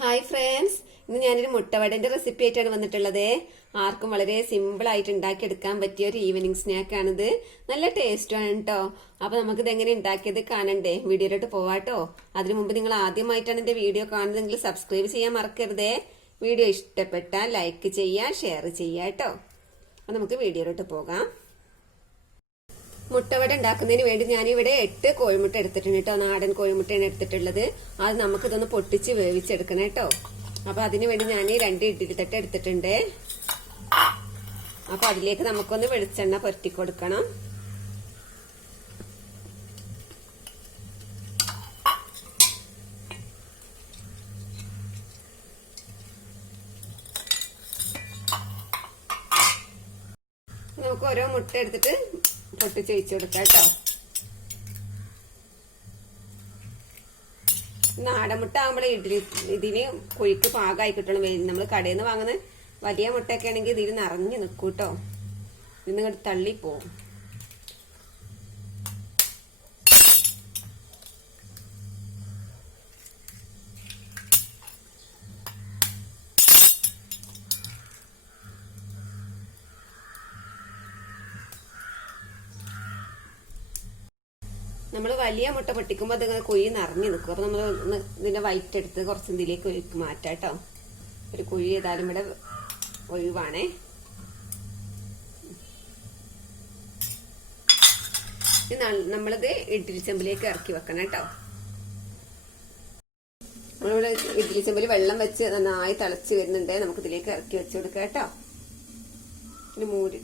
Hi friends, ഇന്ന് ഞാനൊരു മുട്ടവടന്റെ recipe ആയിട്ടാണ് വന്നിട്ടുള്ളത്. ആർക്കും വളരെ സിമ്പിൾ ആയിട്ട് ഉണ്ടാക്കിയെടുക്കാൻ പറ്റിയ ഒരു ഈവനിങ് സ്നാക്കാണിത്. നല്ല ടേസ്റ്റാണ് കേട്ടോ. അപ്പൊ നമുക്കിത് എങ്ങനെ ഉണ്ടാക്കിയത് കാണണ്ടേ? വീഡിയോയിലോട്ട് പോവാട്ടോ. അതിനു മുമ്പ് നിങ്ങൾ ആദ്യമായിട്ടാണ് എന്റെ വീഡിയോ കാണുന്നതെങ്കിൽ സബ്സ്ക്രൈബ് ചെയ്യാൻ മറക്കരുതേ. വീഡിയോ ഇഷ്ടപ്പെട്ടാൽ ലൈക്ക് ചെയ്യുക, ഷെയർ ചെയ്യുക കേട്ടോ. അപ്പൊ നമുക്ക് വീഡിയോയിലോട്ട് പോകാം. മുട്ടവട ഉണ്ടാക്കുന്നതിന് വേണ്ടി ഞാനിവിടെ 8 കോഴിമുട്ട എടുത്തിട്ടുണ്ട് കേട്ടോ. നാടൻ കോഴിമുട്ടയാണ് എടുത്തിട്ടുള്ളത്. അത് നമുക്കിതൊന്ന് പൊട്ടിച്ച് വേവിച്ചെടുക്കണം കേട്ടോ. അപ്പൊ അതിനു വേണ്ടി ഞാൻ 2 ഇഡ്ഡലി തട്ട് എടുത്തിട്ടുണ്ട്. അപ്പൊ അതിലേക്ക് നമുക്കൊന്ന് വെളിച്ചെണ്ണ പുരട്ടി കൊടുക്കണം. നമുക്ക് ഓരോ മുട്ട എടുത്തിട്ട് പൊട്ടിച്ച് ഒഴിച്ചു കൊടുക്കാം കേട്ടോ. നാടൻ മുട്ട ആകുമ്പോൾ ഇതിന് കുഴിക്ക് പാകമായി കിട്ടണം. നമ്മൾ കടയിൽ നിന്ന് വാങ്ങുന്ന വലിയ മുട്ടയൊക്കെ ആണെങ്കിൽ ഇതിൽ നിറഞ്ഞു നിൽക്കും കേട്ടോ. ഇതിന്ന് ഇങ്ങോട്ട് തള്ളിപ്പോവും. നമ്മൾ വലിയ മുട്ട പൊട്ടിക്കുമ്പോൾ അത് കുഴി നിറഞ്ഞു നിൽക്കും. അപ്പൊ നമ്മൾ ഇതിന്റെ വൈറ്റ് എടുത്ത് കുറച്ച് ഇതിലേക്ക് മാറ്റാം കേട്ടോ. ഒരു കുഴി ഏതായാലും ഇവിടെ ഒഴിവാണേ. നമ്മളിത് ഇഡ്ഡലി ചെമ്പിലേക്ക് ഇറക്കി വെക്കണം കേട്ടോ. നമ്മളിവിടെ ഇഡ്ഡലി ചെമ്പിൽ വെള്ളം വെച്ച് നന്നായി തിളച്ച് വരുന്നുണ്ട്. നമുക്ക് ഇതിലേക്ക് ഇറക്കി വെച്ച് കൊടുക്കാം കേട്ടോ. പിന്നെ മൂടി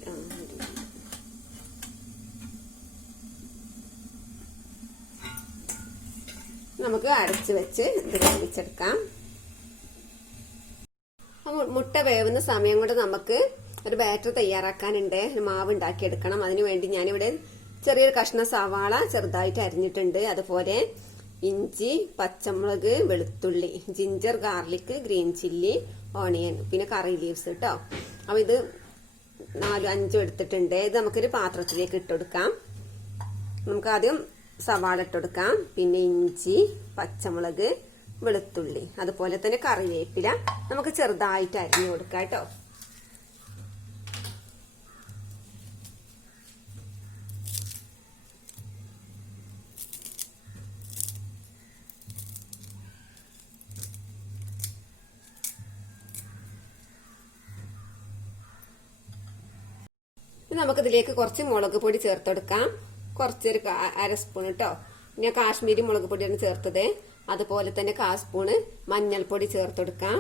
നമുക്ക് അടച്ചു വെച്ച് ഇത് വേവിച്ചെടുക്കാം. മുട്ട വേവുന്ന സമയം കൊണ്ട് നമുക്ക് ഒരു ബാറ്റർ തയ്യാറാക്കാനുണ്ട്. മാവ് ഉണ്ടാക്കിയെടുക്കണം. അതിനുവേണ്ടി ഞാനിവിടെ ചെറിയൊരു കഷ്ണം സവാള ചെറുതായിട്ട് അരിഞ്ഞിട്ടുണ്ട്. അതുപോലെ ഇഞ്ചി, പച്ചമുളക്, വെളുത്തുള്ളി, ginger, garlic, green chilli, onion, പിന്നെ കറി ലീവ്സ് കേട്ടോ. അപ്പൊ ഇത് 4-5 എടുത്തിട്ടുണ്ട്. ഇത് നമുക്കൊരു പാത്രത്തിലേക്ക് ഇട്ടുകൊടുക്കാം. നമുക്ക് ആദ്യം സവാള ഇട്ടുകൊടുക്കാം. പിന്നെ ഇഞ്ചി, പച്ചമുളക്, വെളുത്തുള്ളി, അതുപോലെ തന്നെ കറിവേപ്പില നമുക്ക് ചെറുതായിട്ട് അരിഞ്ഞു കൊടുക്കാം കേട്ടോ. നമുക്കിതിലേക്ക് കുറച്ച് മുളക് പൊടി ചേർത്തെടുക്കാം. കുറച്ചൊരു 1/2 സ്പൂൺ കേട്ടോ. ഞാൻ കാശ്മീരി മുളക് പൊടിയാണ് ചേർത്തത്. അതുപോലെ തന്നെ 1/4 സ്പൂണ് മഞ്ഞൾപ്പൊടി ചേർത്തെടുക്കാം.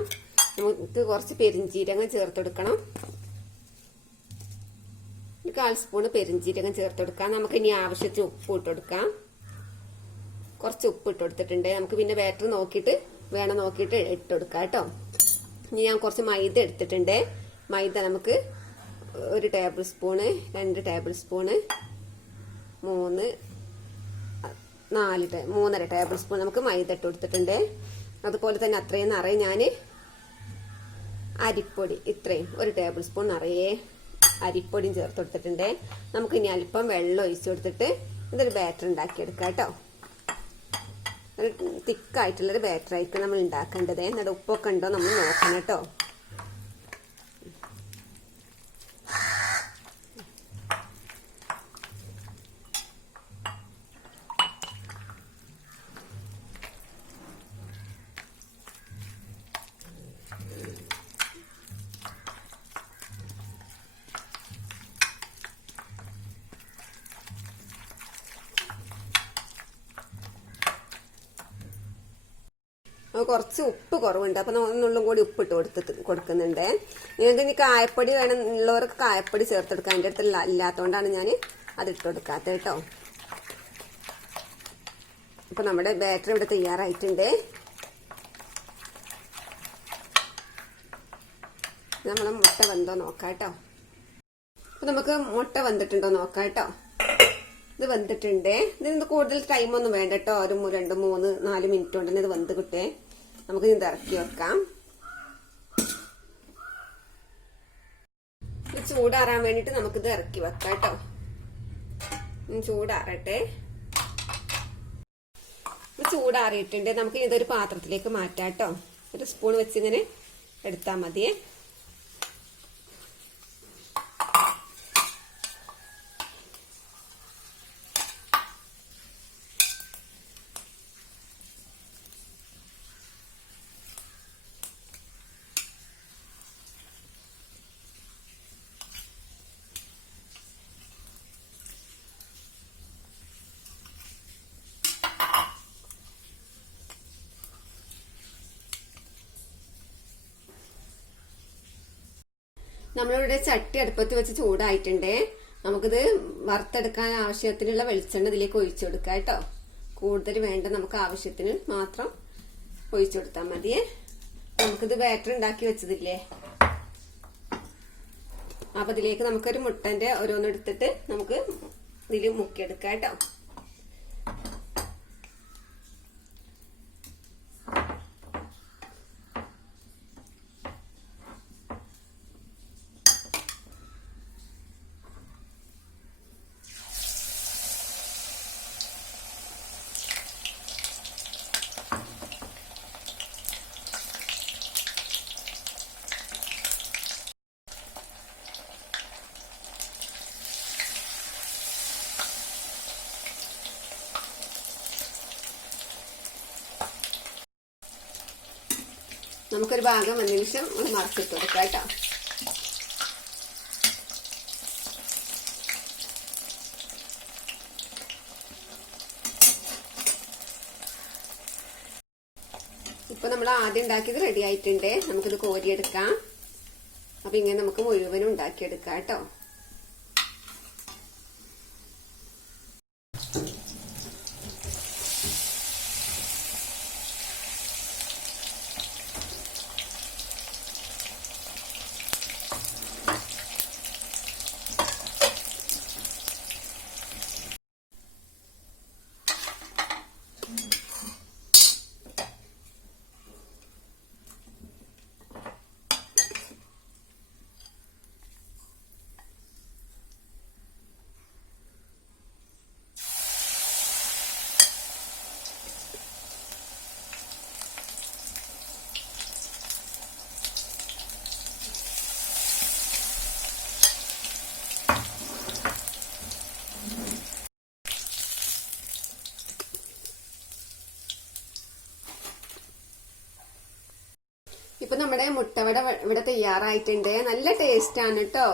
നമുക്ക് കുറച്ച് പെരിഞ്ചീരകം ചേർത്തെടുക്കണം. 1/4 സ്പൂണ് പെരിഞ്ചീരകം ചേർത്തെടുക്കാം. നമുക്ക് ഇനി ആവശ്യത്തിന് ഉപ്പ് ഇട്ടെടുക്കാം. കുറച്ച് ഉപ്പ് ഇട്ടെടുത്തിട്ടുണ്ട്. നമുക്ക് പിന്നെ ബാറ്റർ നോക്കിയിട്ട് വേണം നോക്കിയിട്ട് ഇട്ടെടുക്കാം കേട്ടോ. ഇനി ഞാൻ കുറച്ച് മൈദ എടുത്തിട്ടുണ്ട്. മൈദ നമുക്ക് 1 table spoon, 2 table spoon, 3-3.5 table spoon നമുക്ക് മൈദ ഇട്ട് കൊടുത്തിട്ടുണ്ട്. അതുപോലെ തന്നെ അത്രയും നിറയെ ഞാൻ അരിപ്പൊടി ഇത്രയും 1 ടേബിൾ സ്പൂൺ നിറയെ അരിപ്പൊടിയും ചേർത്ത് കൊടുത്തിട്ടുണ്ട്. നമുക്ക് ഇനി അല്പം വെള്ളം ഒഴിച്ചു കൊടുത്തിട്ട് ഇതൊരു ബാറ്റർ ഉണ്ടാക്കിയെടുക്കാം കേട്ടോ. ഒരു തിക്കായിട്ടുള്ളൊരു ബാറ്റർ ആയിരിക്കും നമ്മൾ ഉണ്ടാക്കേണ്ടത്. എന്നിട്ട് ഉപ്പൊക്കെ ഉണ്ടോ നമ്മൾ നോക്കണം കേട്ടോ. കുറച്ച് ഉപ്പ് കുറവുണ്ട്. അപ്പൊ ഒന്നുള്ളും കൂടി ഉപ്പിട്ട് കൊടുക്കുന്നുണ്ട്. നിങ്ങൾക്ക് ഇനി കായപ്പൊടി വേണം ഉള്ളവർക്ക് കായപ്പൊടി ചേർത്തെടുക്കാം. എൻ്റെ അടുത്ത് ഇല്ലാത്തതുകൊണ്ടാണ് ഞാൻ അതിട്ട് കൊടുക്കാത്തത് കേട്ടോ. അപ്പൊ നമ്മുടെ ബാറ്റർ ഇവിടെ തയ്യാറായിട്ടുണ്ട്. നമ്മളെ മുട്ട വെന്തോ നോക്കാം കേട്ടോ. അപ്പൊ നമുക്ക് മുട്ട വെന്തിട്ടുണ്ടോ നോക്കാം കേട്ടോ. ഇത് വെന്തിട്ടുണ്ട്. ഇതിന് കൂടുതൽ ടൈമൊന്നും വേണ്ട കേട്ടോ. ഒരു 2-3-4 മിനിറ്റ് കൊണ്ട് ഇത് വെന്ത് കിട്ടേ. നമുക്ക് ഇത് ഇറക്കി വെക്കാം. ചൂടാറാൻ വേണ്ടിട്ട് നമുക്കിത് ഇറക്കി വെക്കാം കേട്ടോ. ചൂടാറട്ടെ. ചൂടാറിയിട്ടുണ്ട്. നമുക്ക് ഇതൊരു പാത്രത്തിലേക്ക് മാറ്റാം കേട്ടോ. ഒരു സ്പൂൺ വെച്ച് ഇങ്ങനെ എടുത്താൽ മതിയേ. നമ്മളിവിടെ ചട്ടി അടുപ്പത്ത് വെച്ച് ചൂടായിട്ടുണ്ടേ. നമുക്കിത് വറുത്തെടുക്കാൻ ആവശ്യത്തിനുള്ള വെളിച്ചെണ്ണ ഇതിലേക്ക് ഒഴിച്ചു കൊടുക്കാം കേട്ടോ. കൂടുതൽ വേണ്ട, നമുക്ക് ആവശ്യത്തിന് മാത്രം ഒഴിച്ചു കൊടുത്താൽ മതിയേ. നമുക്കിത് ബാറ്റർ ഉണ്ടാക്കി വെച്ചതില്ലേ, അപ്പൊ ഇതിലേക്ക് നമുക്കൊരു മുട്ടന്റെ ഓരോന്നെടുത്തിട്ട് നമുക്ക് ഇതിൽ മുക്കിയെടുക്കാം കേട്ടോ. നമുക്കൊരു ഭാഗം വന്ന നിമിഷം ഒന്ന് മറച്ചിട്ട് കൊടുക്കാം കേട്ടോ. ഇപ്പൊ നമ്മൾ ആദ്യം ഉണ്ടാക്കിയത് റെഡി ആയിട്ടുണ്ട്. നമുക്കിത് കോരിയെടുക്കാം. അപ്പൊ ഇങ്ങനെ നമുക്ക് മുഴുവനും ഉണ്ടാക്കിയെടുക്കാം കേട്ടോ. ഇപ്പൊ നമ്മുടെ മുട്ടവട ഇവിടെ തയ്യാറായിട്ടുണ്ട്. നല്ല ടേസ്റ്റ് ആണ് കേട്ടോ.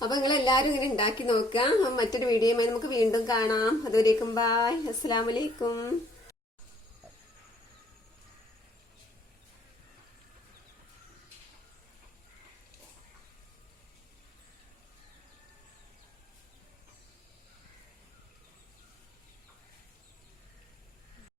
അപ്പൊ നിങ്ങൾ എല്ലാരും ഇങ്ങനെ ഉണ്ടാക്കി നോക്കുക. മറ്റൊരു വീഡിയോയുമായി നമുക്ക് വീണ്ടും കാണാം. അതുവരേക്കും ബൈ. അസ്സലാമു അലൈക്കും.